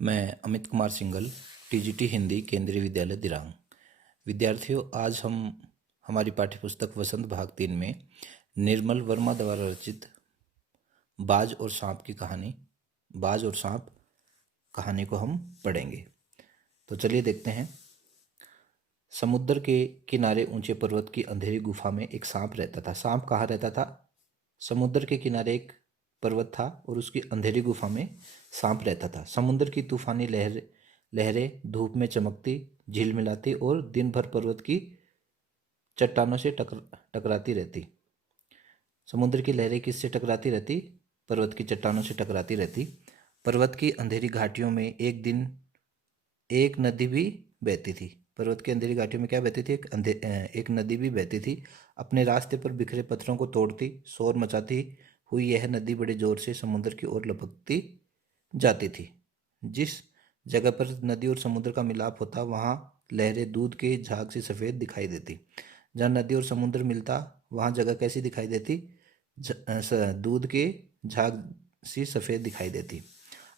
मैं अमित कुमार सिंघल, टीजीटी हिंदी, केंद्रीय विद्यालय दिरांग। विद्यार्थियों, आज हम हमारी पाठ्यपुस्तक वसंत भाग 3 में निर्मल वर्मा द्वारा रचित बाज और सांप की कहानी, बाज और सांप कहानी को हम पढ़ेंगे। तो चलिए देखते हैं। समुद्र के किनारे ऊंचे पर्वत की अंधेरी गुफा में एक सांप रहता था। सांप कहाँ रहता था? समुद्र के किनारे एक पर्वत था और उसकी अंधेरी गुफा में सांप रहता था। समुद्र की तूफानी लहरें धूप में चमकती, झिलमिलाती और दिन भर पर्वत की चट्टानों से टकराती रहती। समुद्र की लहरें किससे टकराती रहती? पर्वत की चट्टानों से टकराती रहती। पर्वत की अंधेरी घाटियों में एक दिन एक नदी भी बहती थी। पर्वत की अंधेरी घाटियों में क्या बहती थी? एक नदी भी बहती थी। अपने रास्ते पर बिखरे पत्थरों को तोड़ती, शोर मचाती हुई यह नदी बड़े जोर से समुद्र की ओर लपकती जाती थी। जिस जगह पर नदी और समुद्र का मिलाप होता, वहां लहरें दूध के झाग से सफ़ेद दिखाई देती। जहाँ नदी और समुद्र मिलता, वहां जगह कैसी दिखाई देती? दूध के झाग सी सफ़ेद दिखाई देती।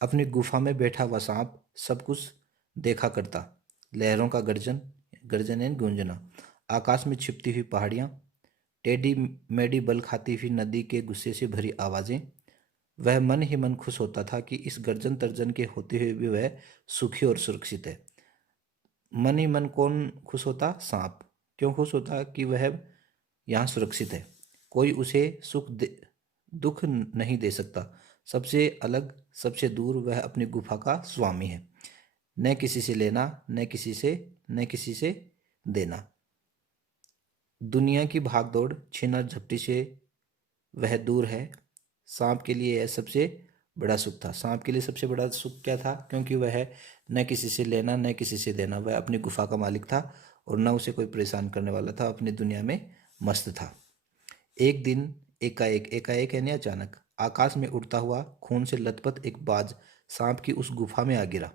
अपनी गुफा में बैठा हुआ सांप सब कुछ देखा करता। लहरों का गर्जन, गर्जन एंड गूंजना, आकाश में छिपती हुई पहाड़ियाँ, टेढ़ी मेढ़ी बल खाती हुई नदी के गुस्से से भरी आवाज़ें। वह मन ही मन खुश होता था कि इस गर्जन तर्जन के होते हुए भी वह सुखी और सुरक्षित है। मन ही मन कौन खुश होता? सांप। क्यों खुश होता? कि वह यहाँ सुरक्षित है। कोई उसे दुख नहीं दे सकता। सबसे अलग, सबसे दूर वह अपनी गुफा का स्वामी है। न किसी से लेना, न किसी से देना। दुनिया की भागदौड़, छीना झपटी से वह दूर है। सांप के लिए यह सबसे बड़ा सुख था। सांप के लिए सबसे बड़ा सुख क्या था? क्योंकि वह न किसी से लेना, न किसी से देना। वह अपनी गुफा का मालिक था और न उसे कोई परेशान करने वाला था। अपनी दुनिया में मस्त था। एक दिन एकाएक यानी अचानक, आकाश में उड़ता हुआ खून से लथपथ एक बाज सांप की उस गुफा में आ गिरा।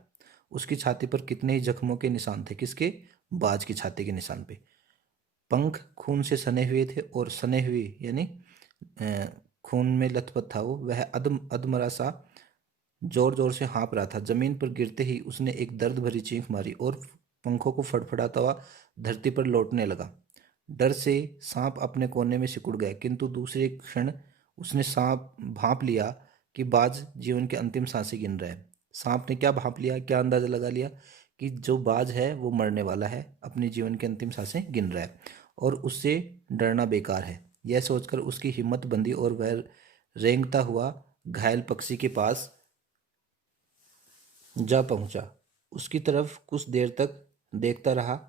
उसकी छाती पर कितने ही जख्मों के निशान थे। किसके? बाज की छाती के निशान पे। पंख खून से सने हुए थे और सने हुए यानी अ, खून में लथपथ था वो। वह अधमरा सा जोर जोर से हाँफ रहा था। जमीन पर गिरते ही उसने एक दर्द भरी चीख मारी और पंखों को फड़फड़ाता हुआ धरती पर लौटने लगा। डर से सांप अपने कोने में सिकुड़ गया, किंतु दूसरे क्षण उसने सांप भांप लिया कि बाज जीवन के अंतिम सांसें गिन रहा है। सांप ने क्या भांप लिया, क्या अंदाजा लगा लिया कि जो बाज है वो मरने वाला है, अपने जीवन के अंतिम सांसें गिन रहा है और उससे डरना बेकार है। यह सोचकर उसकी हिम्मत बंधी और वह रेंगता हुआ घायल पक्षी के पास जा पहुंचा। उसकी तरफ कुछ देर तक देखता रहा,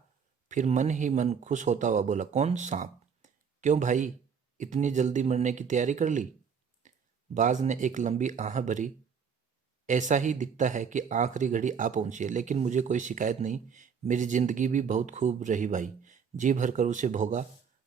फिर मन ही मन खुश होता हुआ बोला, कौन? सांप। क्यों भाई, इतनी जल्दी मरने की तैयारी कर ली? बाज ने एक लंबी आह भरी। ऐसा ही दिखता है कि आखिरी घड़ी आ पहुंची है, लेकिन मुझे कोई शिकायत नहीं। मेरी जिंदगी भी बहुत खूब रही भाई, जी भरकर उसे भोगा।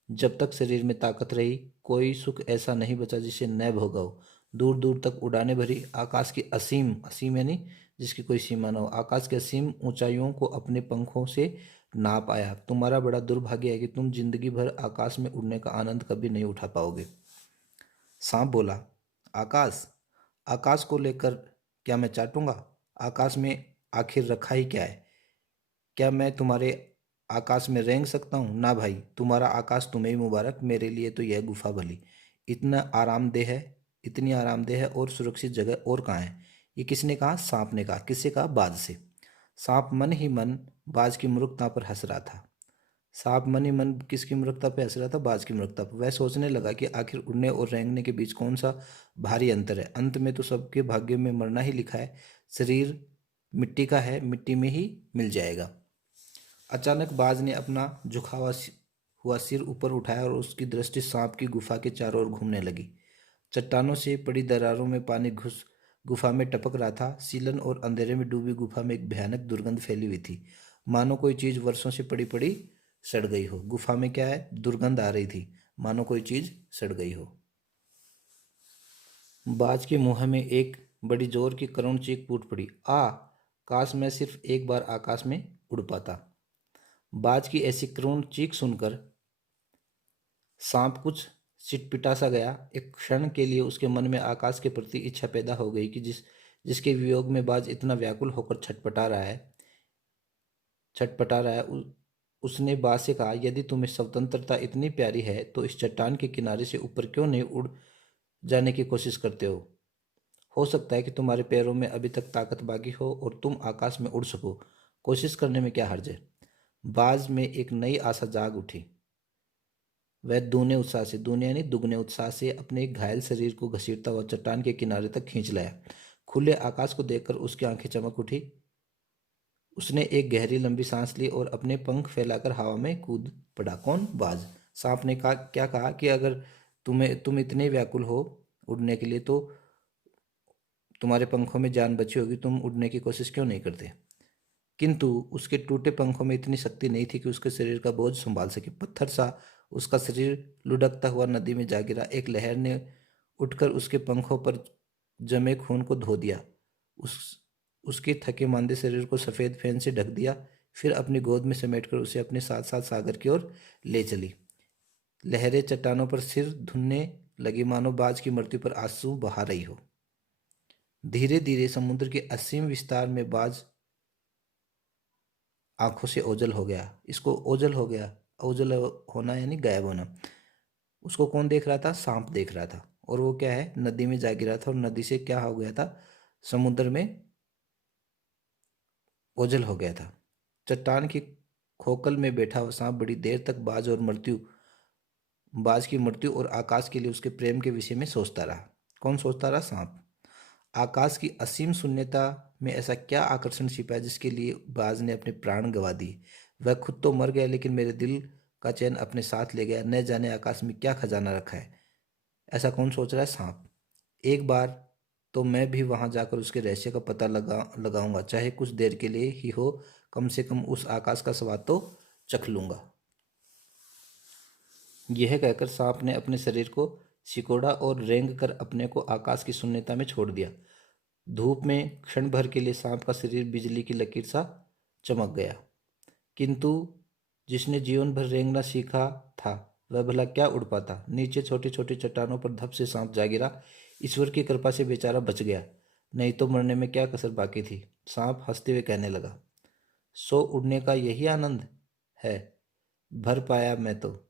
जब तक शरीर में ताकत रही, कोई सुख ऐसा नहीं बचा जिसे न भोगा हो। दूर दूर तक उड़ाने भरी, आकाश की असीम, असीम यानी जिसकी कोई सीमा न हो, आकाश की असीम ऊंचाइयों को अपने पंखों से नाप आया। तुम्हारा बड़ा दुर्भाग्य है कि तुम जिंदगी भर आकाश में उड़ने का आनंद कभी नहीं उठा पाओगे। सांप बोला, आकाश? आकाश को लेकर क्या मैं चाटूंगा? आकाश में आखिर रखा ही क्या है? क्या मैं तुम्हारे आकाश में रेंग सकता हूँ? ना भाई, तुम्हारा आकाश तुम्हें ही मुबारक, मेरे लिए तो यह गुफा भली। इतना आरामदेह है, इतनी आरामदेह है और सुरक्षित जगह और कहाँ है? ये किसने कहा? सांप ने कहा। किससे कहा? बाज से। सांप मन ही मन बाज की मूर्खता पर हंस रहा था। सांप मन ही मन किसकी मूर्खता पे हंस रहा था? बाज की मूर्खता पर। वह सोचने लगा कि आखिर उड़ने और रेंगने के बीच कौन सा भारी अंतर है। अंत में तो सबके भाग्य में मरना ही लिखा है। शरीर मिट्टी का है, मिट्टी में ही मिल जाएगा। अचानक बाज ने अपना झुका हुआ सिर ऊपर उठाया और उसकी दृष्टि सांप की गुफा के चारों ओर घूमने लगी। चट्टानों से पड़ी दरारों में पानी घुस गुफा में टपक रहा था। सीलन और अंधेरे में डूबी गुफा में एक भयानक दुर्गंध फैली हुई थी, मानो कोई चीज वर्षों से पड़ी पड़ी सड़ गई हो। गुफा में क्या है? दुर्गंध आ रही थी, मानो कोई चीज सड़ गई हो। बाज के मुंह में एक बड़ी जोर की करुण चीख फूट पड़ी। आ, काश मैं सिर्फ एक बार आकाश में उड़ पाता। बाज की ऐसी करुण चीख सुनकर सांप कुछ सिटपिटा सा गया। एक क्षण के लिए उसके मन में आकाश के प्रति इच्छा पैदा हो गई कि जिसके वियोग में बाज इतना व्याकुल होकर छटपटा रहा है। उसने बाज से कहा, यदि तुम्हें स्वतंत्रता इतनी प्यारी है तो इस चट्टान के किनारे से ऊपर क्यों नहीं उड़ जाने की कोशिश करते हो सकता है कि तुम्हारे पैरों में अभी तक ताकत बाकी हो और तुम आकाश में उड़ सको। कोशिश करने में क्या हर्ज है। बाज में एक नई आशा जाग उठी। वह दूने यानी दुगने उत्साह से अपने घायल शरीर को घसीटता हुआ चट्टान के किनारे तक खींच लाया। खुले आकाश को देखकर उसकी आंखें चमक उठी। उसने एक गहरी लंबी सांस ली और अपने पंख फैलाकर हवा में कूद पड़ा। कौन? बाज। सांप ने क्या कहा कि अगर तुम इतने व्याकुल हो उड़ने के लिए तो तुम्हारे पंखों में जान बची होगी, तुम उड़ने की कोशिश क्यों नहीं करते? किंतु उसके टूटे पंखों में इतनी शक्ति नहीं थी कि उसके शरीर का बोझ संभाल सके। पत्थर सा उसका शरीर लुढ़कता हुआ नदी में जा गिरा। एक लहर ने उठकर उसके पंखों पर जमे खून को धो दिया। उसके थके मांदे शरीर को सफ़ेद फैन से ढक दिया, फिर अपनी गोद में समेटकर उसे अपने साथ साथ सागर की ओर ले चली। लहरें चट्टानों पर सिर धुनने लगी, मानो बाज की मृत्यु पर आंसू बहा रही हो। धीरे धीरे समुद्र के असीम विस्तार में बाज आंखों से ओझल हो गया। इसको ओझल हो गया, ओझल होना यानी गायब होना। उसको कौन देख रहा था? सांप देख रहा था। और वो क्या है? नदी में जा गिरा था और नदी से क्या हो गया था? समुद्र में ओझल हो गया था। चट्टान की खोखल में बैठा हुआ सांप बड़ी देर तक बाज की मृत्यु और आकाश के लिए उसके प्रेम के विषय में सोचता रहा। कौन सोचता रहा? सांप। आकाश की असीम शून्यता में ऐसा क्या आकर्षण छिपा है जिसके लिए बाज ने अपने प्राण गंवा दिए? वह खुद तो मर गया, लेकिन मेरे दिल का चैन अपने साथ ले गया। न जाने आकाश में क्या खजाना रखा है। ऐसा कौन सोच रहा है? सांप। एक बार तो मैं भी वहां जाकर उसके रहस्य का पता लगाऊंगा, चाहे कुछ देर के लिए ही हो। कम से कम उस आकाश का स्वाद तो चख लूंगा। यह कहकर सांप ने अपने शरीर को सिकोड़ा और रेंग कर अपने को आकाश की शून्यता में छोड़ दिया। धूप में क्षण भर के लिए सांप का शरीर बिजली की लकीर सा चमक गया, किंतु जिसने जीवन भर रेंगना सीखा था वह भला क्या उड़ पाता। नीचे छोटी छोटी चट्टानों पर धप से सांप जा गिरा। ईश्वर की कृपा से बेचारा बच गया, नहीं तो मरने में क्या कसर बाकी थी। सांप हंसते हुए कहने लगा, सो उड़ने का यही आनंद है। भर पाया मैं तो।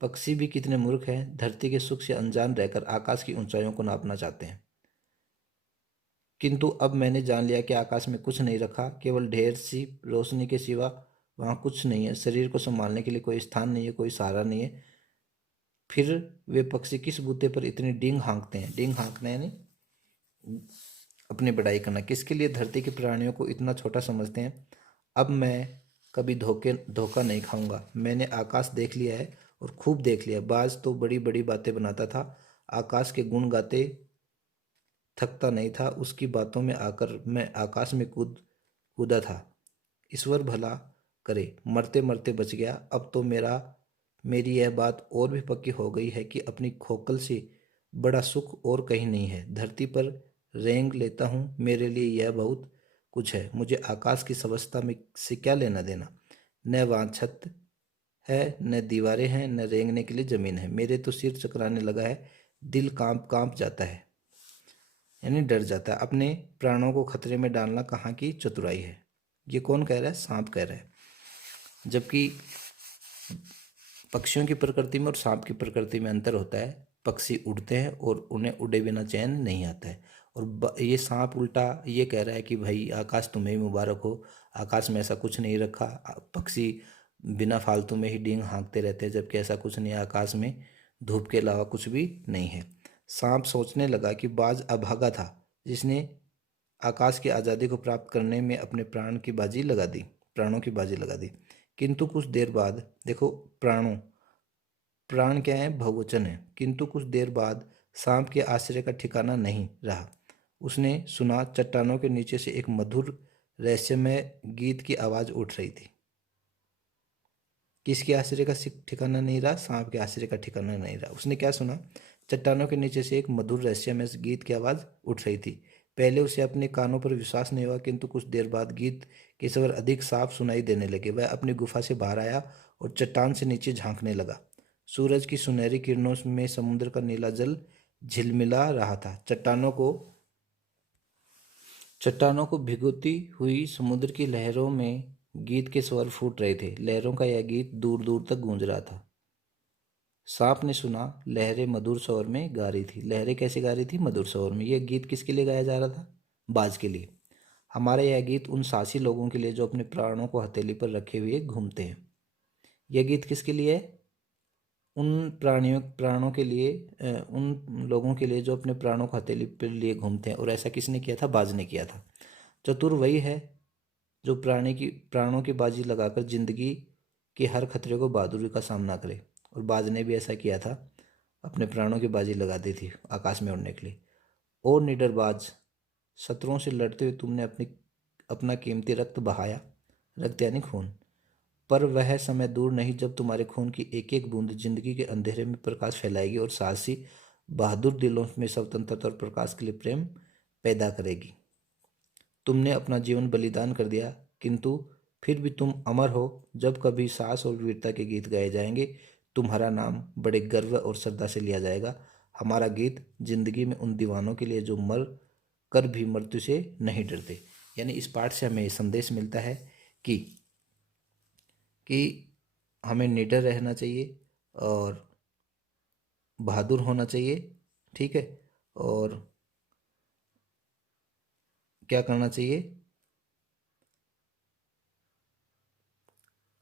पक्षी भी कितने मूर्ख हैं, धरती के सुख से अनजान रहकर आकाश की ऊंचाइयों को नापना चाहते हैं। किंतु अब मैंने जान लिया कि आकाश में कुछ नहीं रखा, केवल ढेर सी रोशनी के सिवा वहां कुछ नहीं है। शरीर को संभालने के लिए कोई स्थान नहीं है, कोई सहारा नहीं है। फिर वे पक्षी किस बूते पर इतनी डींग हाँकते हैं? डींग हाँकना यानी अपनी बड़ाई करना। किसके लिए धरती के प्राणियों को इतना छोटा समझते हैं? अब मैं कभी धोखा नहीं खाऊंगा। मैंने आकाश देख लिया है और खूब देख लिया। बाज तो बड़ी बड़ी बातें बनाता था, आकाश के गुण गाते थकता नहीं था। उसकी बातों में आकर मैं आकाश में कूदा था। ईश्वर भला करे, मरते मरते बच गया। अब तो मेरी यह बात और भी पक्की हो गई है कि अपनी खोखल से बड़ा सुख और कहीं नहीं है। धरती पर रेंग लेता हूँ, मेरे लिए यह बहुत कुछ है। मुझे आकाश की अवस्था में से क्या लेना देना। न वहाँ छत है, न दीवारें हैं, न रेंगने के लिए जमीन है। मेरे तो सिर चकराने लगा है, दिल कांप कांप जाता है, यानी डर जाता है। अपने प्राणों को खतरे में डालना कहाँ की चतुराई है। ये कौन कह रहा है? सांप कह रहा है। जबकि पक्षियों की प्रकृति में और सांप की प्रकृति में अंतर होता है। पक्षी उड़ते हैं और उन्हें उड़े बिना चैन नहीं आता है। और ये सांप उल्टा ये कह रहा है कि भाई आकाश तुम्हें मुबारक हो, आकाश में ऐसा कुछ नहीं रखा। पक्षी बिना फालतू में ही डींग हाँकते रहते हैं, जबकि ऐसा कुछ नहीं है। आकाश में धूप के अलावा कुछ भी नहीं है। सांप सोचने लगा कि बाज अभागा था, जिसने आकाश की आज़ादी को प्राप्त करने में अपने प्राणों की बाजी लगा दी। किंतु कुछ देर बाद, देखो प्राण क्या है? बहुवचन है। किंतु कुछ देर बाद सांप के आश्चर्य का ठिकाना नहीं रहा। उसने सुना चट्टानों के नीचे से एक मधुर रहस्यमय गीत की आवाज उठ रही थी। किसके आश्चर्य का ठिकाना नहीं रहा? सांप के आश्चर्य का ठिकाना नहीं रहा। उसने क्या सुना? चट्टानों के नीचे से एक मधुर रहस्यमय गीत की आवाज उठ रही थी। पहले उसे अपने कानों पर विश्वास नहीं हुआ, किंतु कुछ देर बाद गीत के स्वर अधिक साफ सुनाई देने लगे। वह अपनी गुफा से बाहर आया और चट्टान से नीचे झांकने लगा। सूरज की सुनहरी किरणों में समुद्र का नीला जल झिलमिला रहा था। चट्टानों को चट्टानों को भिगोती हुई समुद्र की लहरों में गीत के स्वर फूट रहे थे। लहरों का यह गीत दूर दूर तक गूंज रहा था। सांप ने सुना, लहरें मधुर स्वर में गा रही थी। लहरें कैसे गा रही थी? मधुर स्वर में। यह गीत किसके लिए गाया जा रहा था? बाज के लिए। हमारा यह गीत उन साहसी लोगों के लिए जो अपने प्राणों को हथेली पर रखे हुए घूमते हैं। यह गीत किसके लिए है? उन प्राणों के लिए, उन लोगों के लिए जो अपने प्राणों को हथेली पर लिए घूमते हैं। और ऐसा किसने किया था? बाज ने किया था। चतुर वही है जो प्राणों की बाजी लगाकर जिंदगी के हर खतरे को बहादुरी का सामना करे। और बाज ने भी ऐसा किया था, अपने प्राणों की बाजी लगा दी थी आकाश में उड़ने के लिए। और निडर बाज, शत्रुओं से लड़ते हुए तुमने अपना कीमती रक्त बहाया। रक्त यानी खून। पर वह समय दूर नहीं जब तुम्हारे खून की एक एक बूंद जिंदगी के अंधेरे में प्रकाश फैलाएगी और साहसी बहादुर दिलों में स्वतंत्रता और प्रकाश के लिए प्रेम पैदा करेगी। तुमने अपना जीवन बलिदान कर दिया, किंतु फिर भी तुम अमर हो। जब कभी साहस और वीरता के गीत गाए जाएंगे, तुम्हारा नाम बड़े गर्व और श्रद्धा से लिया जाएगा। हमारा गीत जिंदगी में उन दीवानों के लिए जो मर कर भी मृत्यु से नहीं डरते। यानी इस पाठ से हमें संदेश मिलता है कि हमें निडर रहना चाहिए और बहादुर होना चाहिए। ठीक है। और क्या करना चाहिए?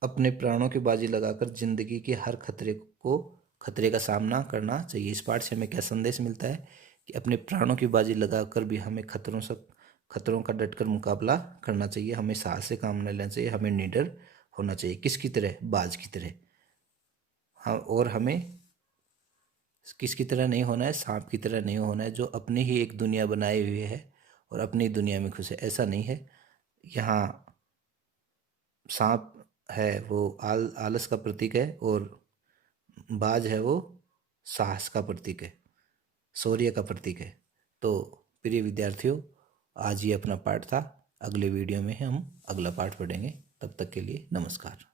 अपने प्राणों की बाजी लगाकर जिंदगी के हर खतरे का सामना करना चाहिए। इस पाठ से हमें क्या संदेश मिलता है कि अपने प्राणों की बाजी लगाकर भी हमें खतरों का डटकर मुकाबला करना चाहिए। हमें साहस से काम न लेना चाहिए। हमें निडर होना चाहिए। किसकी तरह? बाज की तरह। हाँ, और हमें किसकी तरह नहीं होना है? सांप की तरह नहीं होना है, जो अपनी ही एक दुनिया बनाए हुए है और अपनी दुनिया में खुश है। ऐसा नहीं है। यहाँ सांप है वो आलस का प्रतीक है, और बाज है वो साहस का प्रतीक है, शौर्य का प्रतीक है। तो प्रिय विद्यार्थियों, आज ये अपना पाठ था। अगले वीडियो में हम अगला पाठ पढ़ेंगे। तब तक के लिए नमस्कार।